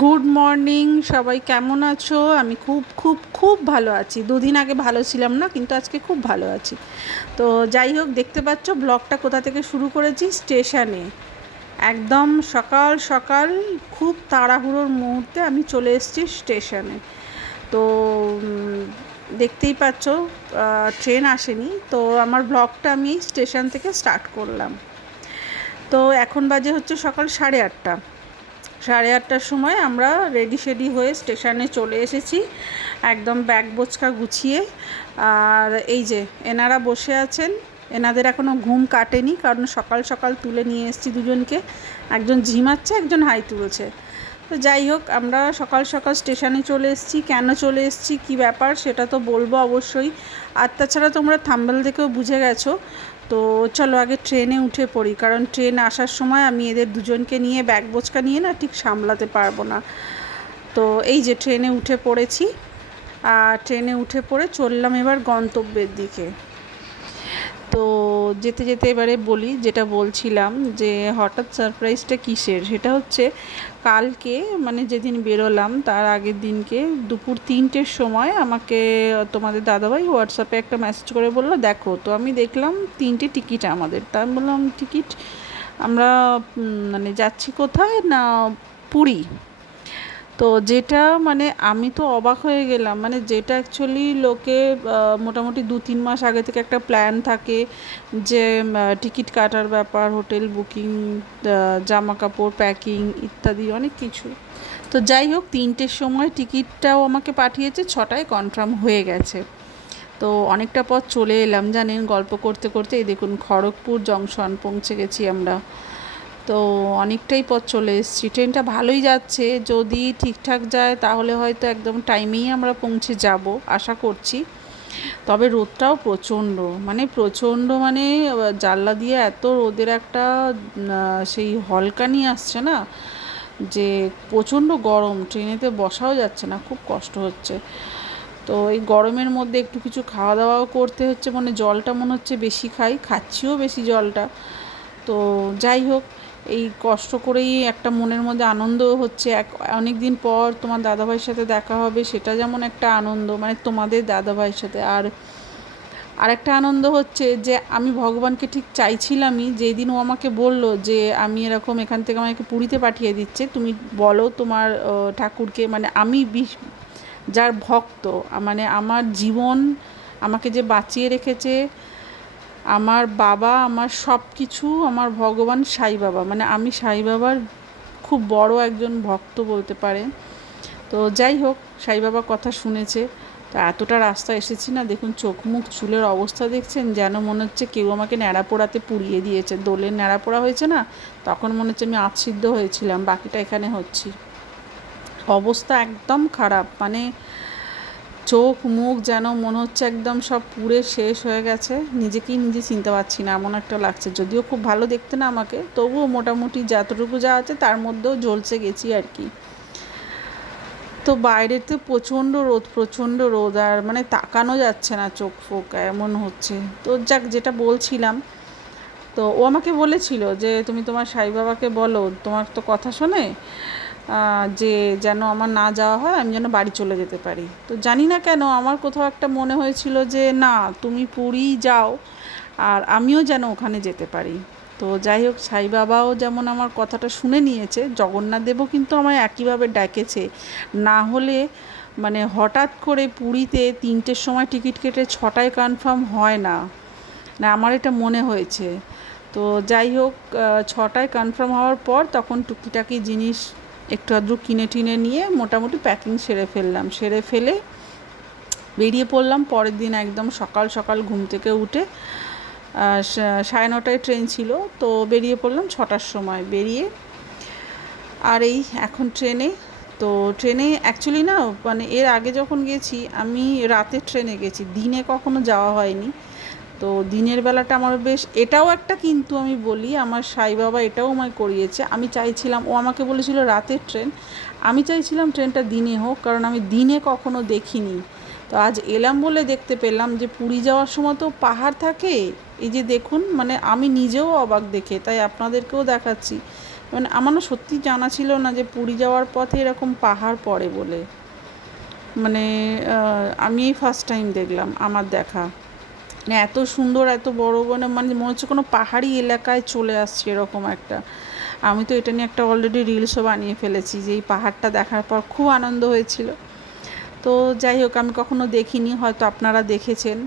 Good morning সবাই, কেমন আছো? আমি খুব খুব খুব ভালো আছি। দুদিন আগে ভালো ছিলাম না, কিন্তু আজকে খুব ভালো আছি। তো যাই হোক, দেখতে পাচ্ছ ব্লগটা কোথা থেকে শুরু করেছি, স্টেশনে। একদম সকাল সকাল খুব তাড়াহুড়োর মুহূর্তে আমি চলে এসেছি স্টেশনে। তো দেখতেই পাচ্ছ ট্রেন আসেনি, তো আমার ব্লগটা আমি স্টেশন থেকে স্টার্ট করলাম। তো এখন বাজে হচ্ছে সকাল 8:30। 8:30টার সময় আমরা রেডি শেডি হয়ে স্টেশনে চলে এসেছি, একদম ব্যাগ বোচকা গুছিয়ে। আর এই যে এনারা বসে আছেন, এনাদের এখনও ঘুম কাটেনি, কারণ সকাল সকাল তুলে নিয়ে এসেছি দুজনকে। একজন ঝিমাচ্ছে, একজন হাই তুলেছে। তো যাই হোক, আমরা সকাল সকাল স্টেশনে চলে এসেছি। কেন চলে এসেছি, কী ব্যাপার, সেটা তো বলবো অবশ্যই। আর তাছাড়া তোমরা থাম্বনেল দেখেও বুঝে গেছো। তো চলো আগে ট্রেনে উঠে পড়ি, কারণ ট্রেন আসার সময় আমি এদের দুজনকে নিয়ে ব্যাগ বোচকা নিয়ে না ঠিক সামলাতে পারবো না। তো এই যে ট্রেনে উঠে পড়েছি, আর ট্রেনে উঠে পড়ে চললাম এবার গন্তব্যের দিকে। তো যেতে যেতে এবারে বলি, যেটা বলছিলাম যে হঠাৎ সারপ্রাইজটা কিসের, সেটা হচ্ছে কালকে মানে যেদিন বেরোলাম তার আগের দিনকে দুপুর 3টের সময় আমাকে তোমাদের দাদাভাই হোয়াটসঅ্যাপে একটা মেসেজ করে বললো দেখো। তো আমি দেখলাম 3টে টিকিট আমাদের। তা আমি বললাম টিকিট, আমরা মানে যাচ্ছি কোথায় না, পুরী। তো যেটা মানে আমি তো অবাক হয়ে গেলাম, মানে যেটা অ্যাকচুয়ালি লোকে মোটামুটি 2-3 মাস আগে থেকে একটা প্ল্যান থাকে যে টিকিট কাটার ব্যাপার, হোটেল বুকিং, জামা কাপড় প্যাকিং ইত্যাদি অনেক কিছু। তো যাই হোক, 3টের সময় টিকিটটাও আমাকে পাঠিয়েছে, 6টায় কনফার্ম হয়ে গেছে। তো অনেকটা পথ চলে এলাম জানেন, গল্প করতে করতে। এই দেখুন খড়গপুর জংশন পৌঁছে গেছি আমরা। তো অনেকটাই পথ চলে এসেছি, ট্রেনটা ভালোই যাচ্ছে। যদি ঠিকঠাক যায় তাহলে হয়তো একদম টাইমেই আমরা পৌঁছে যাব আশা করছি। তবে রোদটাও প্রচণ্ড, মানে প্রচণ্ড, মানে জানলা দিয়ে এত রোদের একটা সেই হলকানি আসছে না, যে প্রচণ্ড গরম, ট্রেনেতে বসাও যাচ্ছে না, খুব কষ্ট হচ্ছে। তো এই গরমের মধ্যে একটু কিছু খাওয়া দাওয়াও করতে হচ্ছে, মানে জলটা মনে হচ্ছে বেশি খাচ্ছিও বেশি জলটা। তো যাই হোক, এই কষ্ট করেই একটা মনের মধ্যে আনন্দও হচ্ছে, অনেক দিন পর তোমার দাদাভাইয়ের সাথে দেখা হবে, সেটা যেমন একটা আনন্দ, মানে তোমাদের দাদাভাইয়ের সাথে। আর একটা আনন্দ হচ্ছে যে আমি ভগবানকে ঠিক চাইছিলামই, যেই দিন ও আমাকে বলল যে আমি এরকম এখান থেকে আমাকে পুরীতে পাঠিয়ে দিচ্ছে, তুমি বলো তোমার ঠাকুরকে, মানে আমি যার ভক্ত, মানে আমার জীবন আমাকে যে বাঁচিয়ে রেখেছে, আমার বাবা, আমার সব কিছু, আমার ভগবান সাই বাবা, মানে আমি সাই বাবার খুব বড় একজন ভক্ত বলতে পারেন। তো যাই হোক, সাই বাবার কথা শুনেছে। তো এতটা রাস্তা এসেছি না, দেখুন চোখ মুখ চুলের অবস্থা দেখছেন, যেন মনে হচ্ছে কেউ আমাকে ন্যাড়া পোড়াতে পুড়িয়ে দিয়েছে। দোলের ন্যাড়া পোড়া হয়েছে না, তখন মনে হচ্ছে আমি আচ্ছিদ্র হয়েছিলাম, বাকিটা এখানে হচ্ছি। অবস্থা একদম খারাপ, মানে চোখ মুখ যেন মনে হচ্ছে একদম সব পুড়ে শেষ হয়ে গেছে, নিজেকেই নিজে চিনতে পারছি না, এমন একটা লাগছে। যদিও খুব ভালো দেখতে না আমাকে, তবুও মোটামুটি যতটুকু যা আছে তার মধ্যেও ঝলসে গেছি আর কি। তো বাইরেতে প্রচণ্ড রোদ, প্রচণ্ড রোদ, আর মানে তাকানো যাচ্ছে না, চোখ ফোক এমন হচ্ছে। তো যাক, যেটা বলছিলাম, তো ও আমাকে বলেছিল যে তুমি তোমার সাই বাবাকে বলো, তোমার তো কথা শোনে, যে যেন আমার না যাওয়া হয়, আমি যেন বাড়ি চলে যেতে পারি। তো জানি না কেন আমার কোথাও একটা মনে হয়েছিল যে না, তুমি পুরী যাও আর আমিও যেন ওখানে যেতে পারি। তো যাই হোক, সাই বাবাও যেমন আমার কথাটা শুনে নিয়েছে, জগন্নাথ দেবও কিন্তু আমায় একইভাবে ডেকেছে। না হলে মানে হঠাৎ করে পুরীতে 3টের সময় টিকিট কেটে 6টায় কনফার্ম হয় না, না আমার এটা মনে হয়েছে। তো যাই হোক, 6টায় কনফার্ম হওয়ার পর তখন টুকিটাকি জিনিস একটু আধটু কিনে টিনে নিয়ে মোটামুটি প্যাকিং সেরে ফেললাম, সেরে ফেলে বেরিয়ে পড়লাম পরের দিন একদম সকাল সকাল ঘুম থেকে উঠে। 9:30টায় ট্রেন ছিল, তো বেরিয়ে পড়লাম 6টার সময় বেরিয়ে। আর এই এখন ট্রেনে। তো ট্রেনে অ্যাকচুয়ালি না, মানে এর আগে যখন গেছি আমি রাতের ট্রেনে গেছি, দিনে কখনো যাওয়া হয়নি। তো দিনের বেলাটা আমার বেশ, এটাও একটা, কিন্তু আমি বলি আমার সাই বাবা এটাও আমায় করিয়েছে। আমি চাইছিলাম, ও আমাকে বলেছিল রাতের ট্রেন, আমি চাইছিলাম ট্রেনটা দিনে হোক, কারণ আমি দিনে কখনো দেখিনি। তো আজ এলাম বলে দেখতে পেলাম যে পুরী যাওয়ার সময় তো পাহাড় থাকে, এই যে দেখুন, মানে আমি নিজেও অবাক দেখে, তাই আপনাদেরকেও দেখাচ্ছি মানে আমার না সত্যি জানা ছিল না যে পুরী যাওয়ার পথে এরকম পাহাড় পড়ে বলে। মানে আমি এই ফার্স্ট টাইম দেখলাম, আমার দেখা। মানে এত সুন্দর, এত বড়, মানে মনে হচ্ছে কোনো পাহাড়ি এলাকায় চলে আসছে এরকম একটা। আমি তো এটা নিয়ে একটা অলরেডি রিলসও বানিয়ে ফেলেছি যে এই পাহাড়টা দেখার পর খুব আনন্দ হয়েছিল। তো যাই হোক, আমি কখনো দেখিনি, হয়তো আপনারা দেখেছেন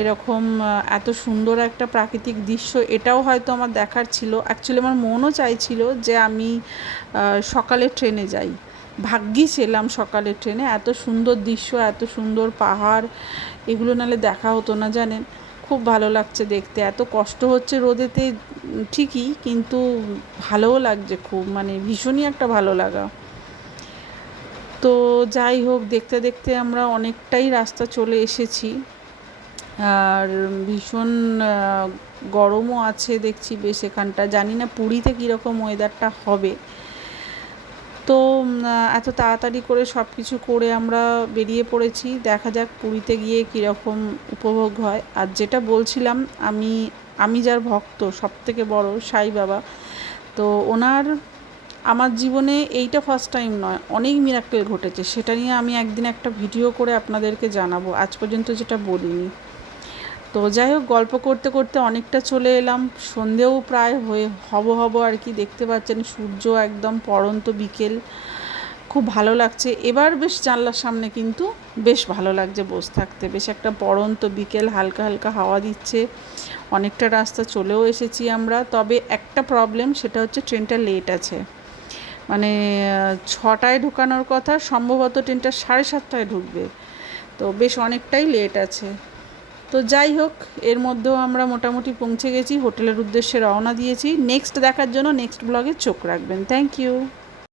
এরকম এত সুন্দর একটা প্রাকৃতিক দৃশ্য। এটাও হয়তো আমার দেখার ছিল। অ্যাকচুয়ালি আমার মনও চাইছিল যে আমি সকালে ট্রেনে যাই। ভাগ্যিস এলাম সকালের ট্রেনে। এত সুন্দর দৃশ্য, এত সুন্দর পাহাড়, এগুলো নাহলে দেখা হতো না জানেন। খুব ভালো লাগছে দেখতে। এত কষ্ট হচ্ছে রোদেতে ঠিকই, কিন্তু ভালোও লাগছে খুব, মানে ভীষণই একটা ভালো লাগা। তো যাই হোক, দেখতে দেখতে আমরা অনেকটাই রাস্তা চলে এসেছি। আর ভীষণ গরমও আছে দেখছি বেশ এখানটা। জানি না পুরীতে কীরকম ওয়েদারটা হবে। তো এত তাড়াতাড়ি করে সব কিছু করে আমরা বেরিয়ে পড়েছি। দেখা যাক পুরীতে গিয়ে কীরকম উপভোগ হয়। আর যেটা বলছিলাম, আমি যার ভক্ত সবথেকে বড়, সাই বাবা। তো ওনার আমার জীবনে এইটা ফার্স্ট টাইম নয়, অনেক মিরাক্কেল ঘটেছে। সেটা নিয়ে আমি একদিন একটা ভিডিও করে আপনাদেরকে জানাবো, আজ পর্যন্ত যেটা বলিনি। তো যাই হোক, গল্প করতে করতে অনেকটা চলে এলাম। সন্ধেও প্রায় হব আর কি। দেখতে পাচ্ছেন সূর্য একদম পড়ন্ত বিকেল, খুব ভালো লাগছে। এবার বেশ জানলার সামনে কিন্তু বেশ ভালো লাগছে বসে থাকতে। বেশ একটা পড়ন্ত বিকেল, হালকা হালকা হাওয়া দিচ্ছে। অনেকটা রাস্তা চলেও এসেছি আমরা। তবে একটা প্রবলেম, সেটা হচ্ছে ট্রেনটা লেট আছে। মানে 6টায় ঢুকানোর কথা, সম্ভবত ট্রেনটা 7:30টায় ঢুকবে। তো বেশ অনেকটাই লেট আছে। তো যাই হোক, এর মধ্যেও আমরা মোটামুটি পৌঁছে গেছি, হোটেলের উদ্দেশ্যে রওনা দিয়েছি। নেক্সট দেখার জন্য নেক্সট ব্লগে চোখ রাখবেন। Thank you.